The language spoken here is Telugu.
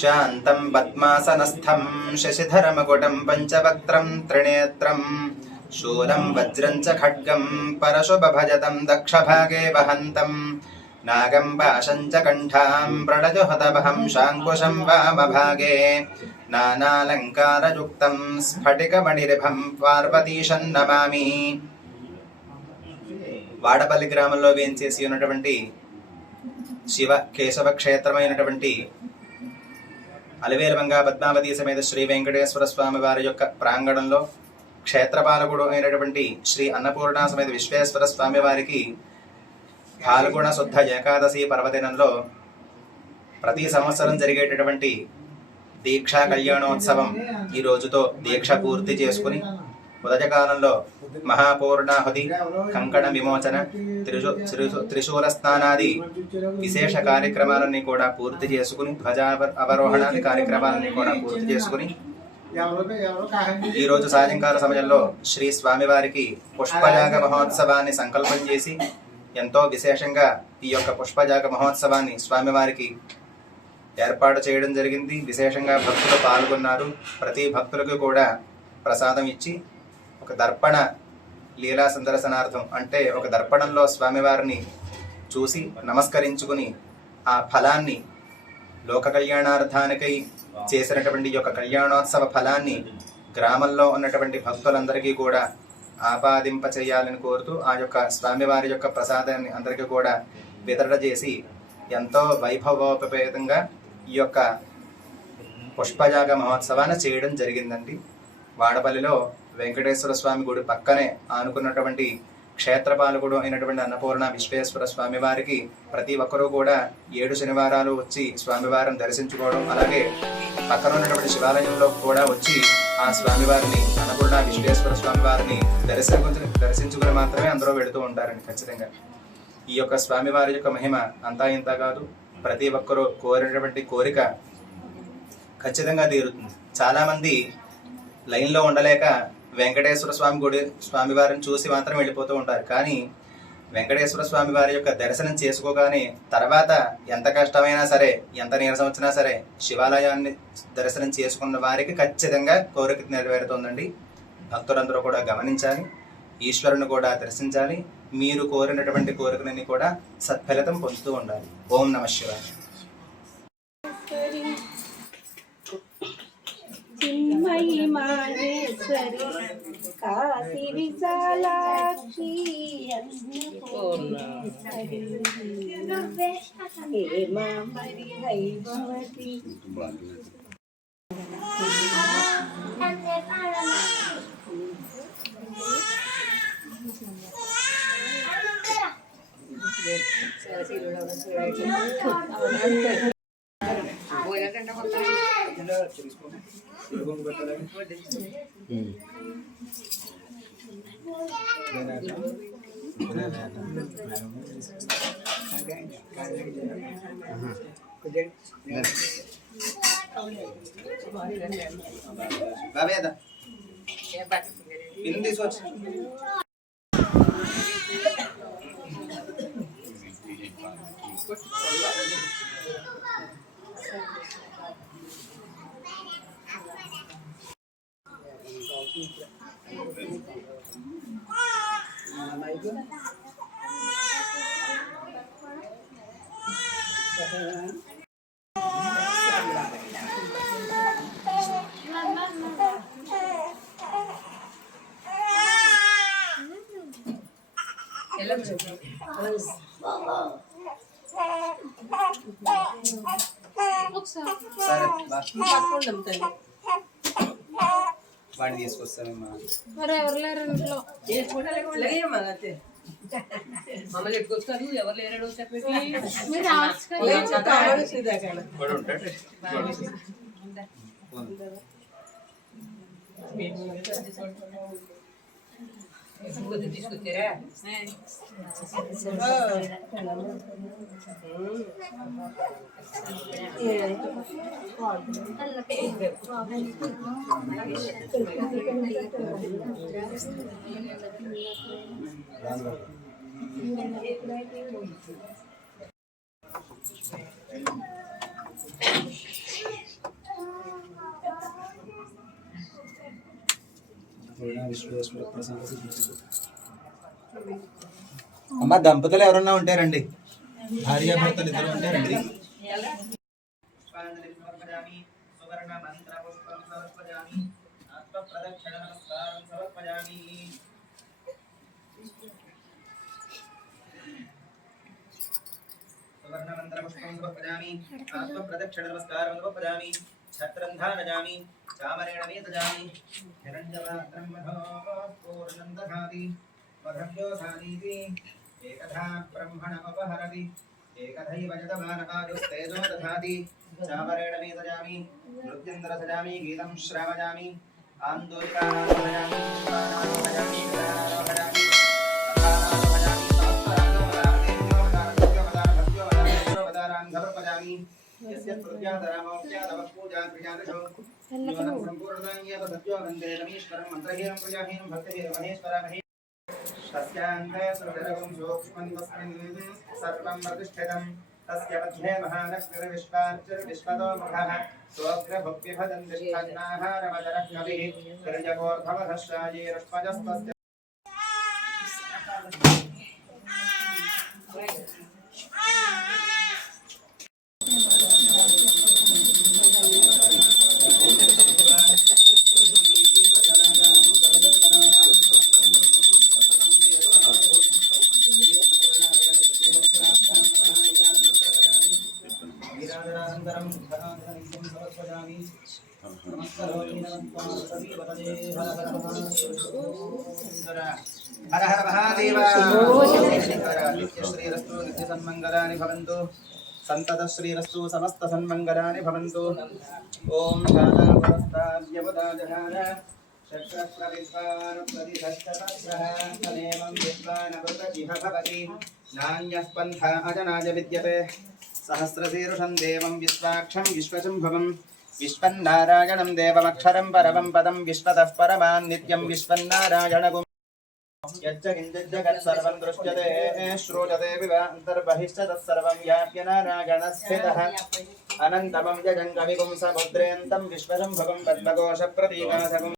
శాంతం పద్మాసనస్థం శశిధరమకుటం పంచవక్త్రం త్రినేత్రం శూలం వజ్రం చ ఖడ్గం పరశుభభజతం దక్షభాగే వహంతం నాగం పాశం చ కంఠాం ప్రణజుహతవహం శాంకుశం వామభాగే నానాలంకారయుక్తం స్ఫటికమణిరిభం పార్వతీశం నమామి. వాడపల్లి గ్రామంలో వేంచేసి ఉన్నటువంటి శివ కేశవ క్షేత్రమైనటువంటి అలివేలుమంగా పద్మావతి సమేత శ్రీ వెంకటేశ్వర స్వామి వారి యొక్క ప్రాంగణంలో క్షేత్రపాలకుడు అయినటువంటి శ్రీ అన్నపూర్ణ సమేత విశ్వేశ్వర స్వామి వారికి ఫాల్గుణ శుద్ధ ఏకాదశి పర్వదినంలో ప్రతి సంవత్సరం జరిగేటటువంటి దీక్షా కళ్యాణోత్సవం ఈ రోజుతో దీక్ష పూర్తి చేసుకుని ఉదయకాలంలో మహాపూర్ణాహుతి, కంకణ విమోచన, త్రిశూల స్నానాది విశేష కార్యక్రమాలన్నీ కూడా పూర్తి చేసుకుని ధ్వజ అవరోహణాది కార్యక్రమాలన్నీ కూడా పూర్తి చేసుకుని ఈ రోజు సాయంకాల సమయంలో శ్రీ స్వామివారికి పుష్పయాగ మహోత్సవాన్ని సంకల్పం చేసి ఎంతో విశేషంగా ఈ యొక్క పుష్పయాగ మహోత్సవాన్ని స్వామివారికి ఏర్పాటు చేయడం జరిగింది. విశేషంగా భక్తులు పాల్గొన్నారు. ప్రతి భక్తులకు కూడా ప్రసాదం ఇచ్చి ఒక దర్పణ లీలా సందర్శనార్థం అంటే ఒక దర్పణంలో స్వామివారిని చూసి నమస్కరించుకుని ఆ ఫలాన్ని లోక కళ్యాణార్థానికై చేసినటువంటి యొక్క కళ్యాణోత్సవ ఫలాన్ని గ్రామంలో ఉన్నటువంటి భక్తులందరికీ కూడా ఆపాదింప చేయాలని కోరుతూ ఆ యొక్క స్వామివారి యొక్క ప్రసాదాన్ని అందరికీ కూడా వితరణ చేసి ఎంతో వైభవోపేతంగా ఈ యొక్క పుష్పయాగ మహోత్సవాన్ని చేయడం జరిగిందండి. వాడపల్లిలో వెంకటేశ్వర స్వామి గుడి పక్కనే ఆనుకున్నటువంటి క్షేత్రపాలకుడు అయినటువంటి అన్నపూర్ణ విశ్వేశ్వర స్వామి వారికి ప్రతి ఒక్కరూ కూడా 7 శనివారాలు వచ్చి స్వామివారిని దర్శించుకోవడం, అలాగే పక్కన ఉన్నటువంటి శివాలయంలో కూడా వచ్చి ఆ స్వామివారిని అన్నపూర్ణ విశ్వేశ్వర స్వామి వారిని దర్శించుకుని మాత్రమే అందరూ వెళుతూ ఉంటారండి. ఖచ్చితంగా ఈ యొక్క స్వామివారి యొక్క మహిమ అంతా ఇంత కాదు. ప్రతి ఒక్కరూ కోరినటువంటి కోరిక ఖచ్చితంగా తీరుతుంది. చాలామంది లైన్లో ఉండలేక వెంకటేశ్వర స్వామి గుడి స్వామివారిని చూసి మాత్రం వెళ్ళిపోతూ ఉంటారు. కానీ వెంకటేశ్వర స్వామి వారి యొక్క దర్శనం చేసుకోగానే తర్వాత ఎంత కష్టమైనా సరే, ఎంత నీరసం వచ్చినా సరే శివాలయాన్ని దర్శనం చేసుకున్న వారికి ఖచ్చితంగా కోరిక నెరవేరుతుందండి. భక్తులందరూ కూడా గమనించాలి, ఈశ్వరుని కూడా దర్శించాలి. మీరు కోరినటువంటి కోరికలన్నీ కూడా సత్ఫలితం పొందుతూ ఉండాలి. ఓం నమః శివాయ. చిన్మయి మాహేశ్వరి కాశీ విశాలాక్షి అన్నపూర్ణేశ్వరి హేమాంబరి వైభవతి వాడిని తీసుకొస్తామమ్మా. మమ్మల్ని ఎట్టుకొస్తారు, ఎవరు లేరడు చెప్పేసి తీసుకొచ్చారా? అమ్మ దంపతులు ఎవరన్నా ఉంటారండి, భార్యాభర్తలు ఇద్దరు ఉంటారండి. सुवर्णमन्त्रपुष्पं समर्पयामि आत्मप्रदक्षिणनमस्कारं समर्पयामि छत्रं धारयामि चामरेण वेदयामि हिरण्यपात्रं मधो पूर्णं दधाति मधव्यो धानीति एकधा ब्रह्मणमपहरति एकधैव यजमानकायुस्तेजो दधाति चामरेण वेदयामि नृत्यं रचयामि गीतं श्रावयामि आन्दोलिकानामयामि पुष्पानामयामि विरानामयामि समर्पयामि यस्य प्रज्ञातरामोऽप्यादवपूजा क्रियादिषु योनं सम्पूर्णायेव सत्यो वन्दे रमीश्वरं मन्त्रहीनं पूजाहीनं भक्तिहीनं महेश्वरामहे तस्यान्ते सुरगं सूक्ष्मं तस्मिन् सर्वं प्रतिष्ठितं तस्य मध्ये महालक्ष्मीर्विश्वार्चिर्विश्वतो मुखः स्वोग्रभुक्तिभदन्तिष्ठन्नाहारमदरः कविः तिर्यगोर्धवधश्चायेरष्पजस्तस्य हर हर महादेव नित्यश्रीरस्तु नित्यसन्मङ्गलानि भवन्तु सन्ततश्रीरस्तु समस्तसन्मङ्गलानि भवन्तु ॐ शालापुरस्ताद्यमुदाजहार चक्रप्रविद्वान् तमेवं विद्वानमृतजिह भवति नान्यः पन्था अजनाय विद्यते सहस्रशीर्षं देवं विश्वाक्षं विश्वशम्भवम् विश्वन्नारायणं देवमक्षरं परमं पदं विश्वतः परमान् नित्यं विश्वन्नारायणगुं यच्च किञ्चिज्जगत् सर्वं दृश्यते श्रूयते विवान्तर्बहिश्च तत्सर्वं व्याप्य नारायणस्थितः अनन्तमं यजं कविगुं समुद्रेऽन्तं विश्वशम्भवं पद्मकोशप्रतीकासकं